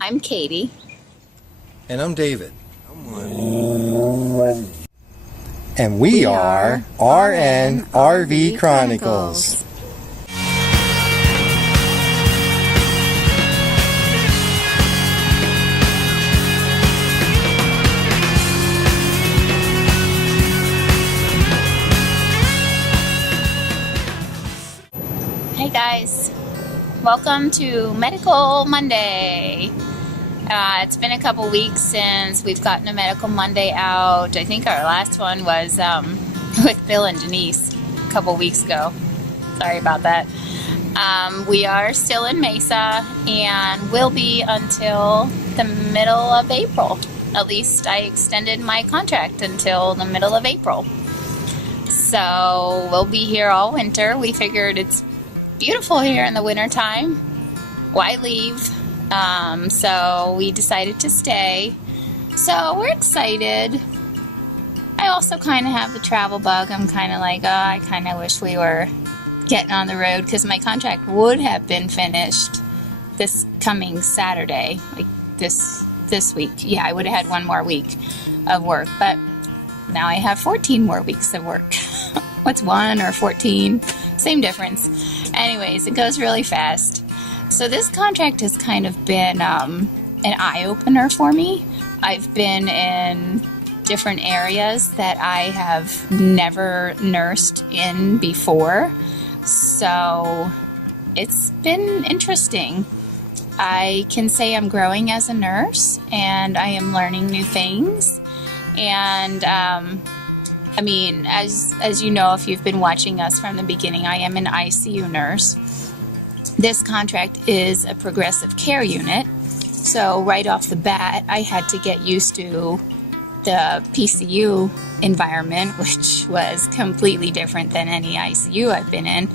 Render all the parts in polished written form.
I'm Katie. And I'm David. And we are RN RV Chronicles. Hey guys, welcome to Medical Monday. It's been a couple weeks since we've gotten a Medical Monday out. I think our last one was with Bill and Denise a couple weeks ago. Sorry about that. We are still in Mesa and will be until the middle of April. At least I extended my contract until the middle of April. So we'll be here all winter. We figured it's beautiful here in the winter time. Why leave? So we decided to stay. So we're excited. I also kind of have the travel bug. I'm kind of like, oh, I kind of wish we were getting on the road because my contract would have been finished this coming Saturday, like this week. Yeah, I would have had one more week of work, but now I have 14 more weeks of work. What's 1 or 14? Same difference. Anyways, it goes really fast. So this contract has kind of been an eye-opener for me. I've been in different areas that I have never nursed in before. So it's been interesting. I can say I'm growing as a nurse and I am learning new things. And I mean, as you know, if you've been watching us from the beginning, I am an ICU nurse. This contract is a progressive care unit, so right off the bat, I had to get used to the PCU environment, which was completely different than any ICU I've been in.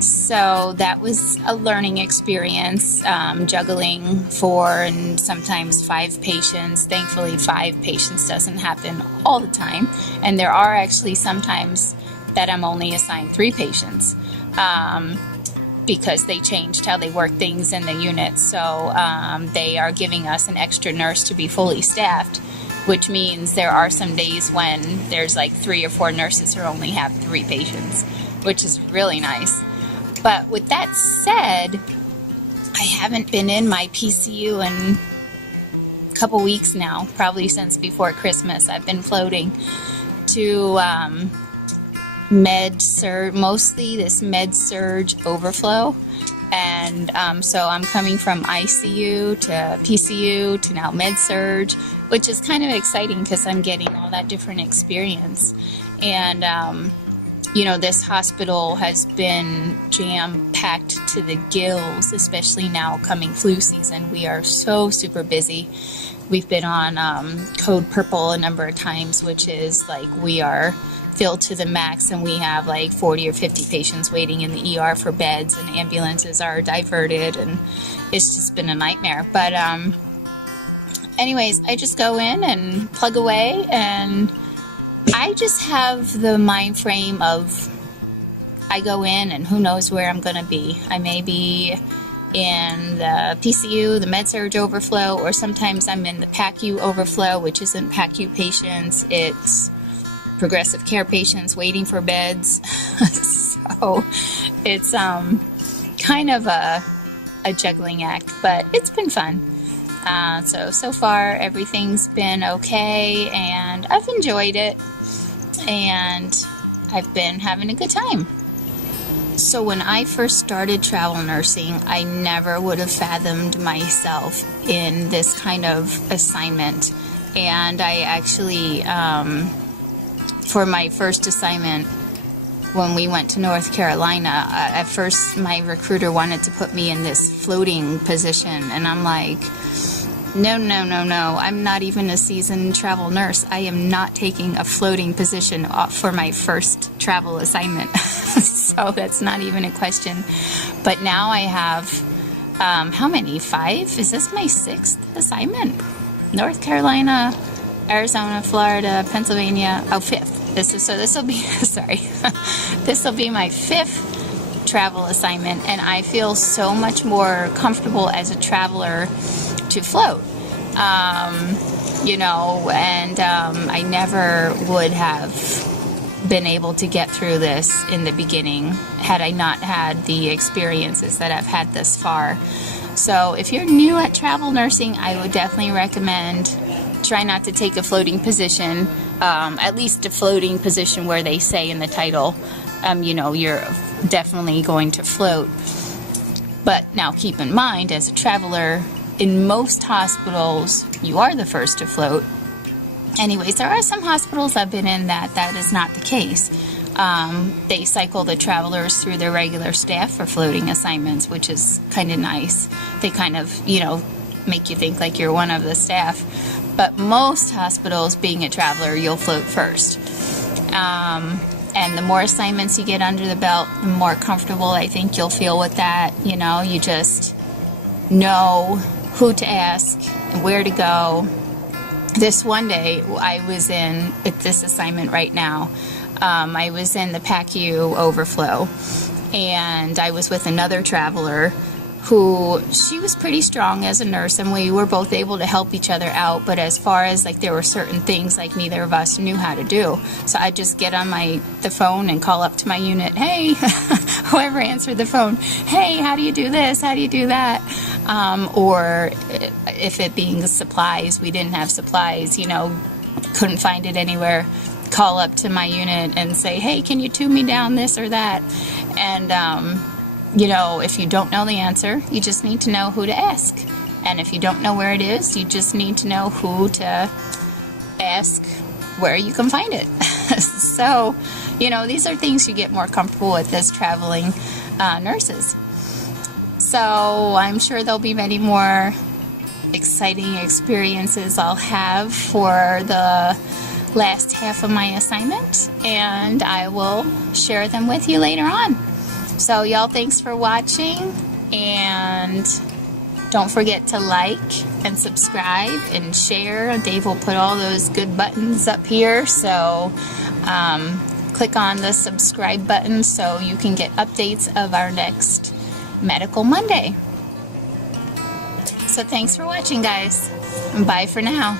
So that was a learning experience, juggling 4 and sometimes 5 patients. Thankfully, 5 patients doesn't happen all the time, and there are actually sometimes that I'm only assigned 3 patients. Because they changed how they work things in the unit. So they are giving us an extra nurse to be fully staffed, which means there are some days when there's like 3 or 4 nurses who only have 3 patients, which is really nice. But with that said, I haven't been in my PCU in a couple weeks now, probably since before Christmas. I've been floating to med-surg, mostly this med-surg overflow, and so I'm coming from ICU to PCU to now med-surg, which is kind of exciting because I'm getting all that different experience. And you know, this hospital has been jam-packed to the gills, especially now coming flu season. We are so super busy. We've been on code purple a number of times, which is like we are filled to the max, and we have like 40 or 50 patients waiting in the ER for beds, and ambulances are diverted, and it's just been a nightmare. But anyways, I just go in and plug away, and I just have the mind frame of I go in and who knows where I'm going to be. I may be in the PCU, the med-surg overflow, or sometimes I'm in the PACU overflow, which isn't PACU patients, it's progressive care patients waiting for beds. So it's kind of a juggling act, but it's been fun. So far everything's been okay, and I've enjoyed it, and I've been having a good time. So when I first started travel nursing, I never would have fathomed myself in this kind of assignment. And I actually for my first assignment, when we went to North Carolina, at first my recruiter wanted to put me in this floating position, and I'm like, no, I'm not even a seasoned travel nurse. I am not taking a floating position for my first travel assignment. So that's not even a question. But now I have, how many? 5? Is this my 6th assignment? North Carolina, Arizona, Florida, Pennsylvania. Oh, 5th. This will be, sorry. This will be my 5th travel assignment, and I feel so much more comfortable as a traveler to float. You know, and I never would have been able to get through this in the beginning had I not had the experiences that I've had thus far. So if you're new at travel nursing, I would definitely recommend try not to take a floating position, at least a floating position where they say in the title, you know, you're definitely going to float. But now keep in mind, as a traveler, in most hospitals, you are the first to float. Anyways, there are some hospitals I've been in that is not the case. They cycle the travelers through their regular staff for floating assignments, which is kind of nice. They kind of, you know, make you think like you're one of the staff. But most hospitals, being a traveler, you'll float first. And the more assignments you get under the belt, the more comfortable I think you'll feel with that. You know, you just know who to ask and where to go. This one day, I was in, at this assignment right now, I was in the PACU overflow, and I was with another traveler who, she was pretty strong as a nurse, and we were both able to help each other out, but as far as, like, there were certain things, like, neither of us knew how to do. So I'd just get on the phone and call up to my unit, hey, whoever answered the phone, hey, how do you do this, how do you do that? Or if it being the supplies, we didn't have supplies, you know, couldn't find it anywhere, call up to my unit and say, hey, can you tube me down this or that? And, you know, if you don't know the answer, you just need to know who to ask. And if you don't know where it is, you just need to know who to ask where you can find it. So, you know, these are things you get more comfortable with as traveling nurses. So I'm sure there'll be many more exciting experiences I'll have for the last half of my assignment, and I will share them with you later on. So y'all, thanks for watching, and don't forget to like and subscribe and share. Dave will put all those good buttons up here, so click on the subscribe button so you can get updates of our next Medical Monday. So thanks for watching, guys. Bye for now.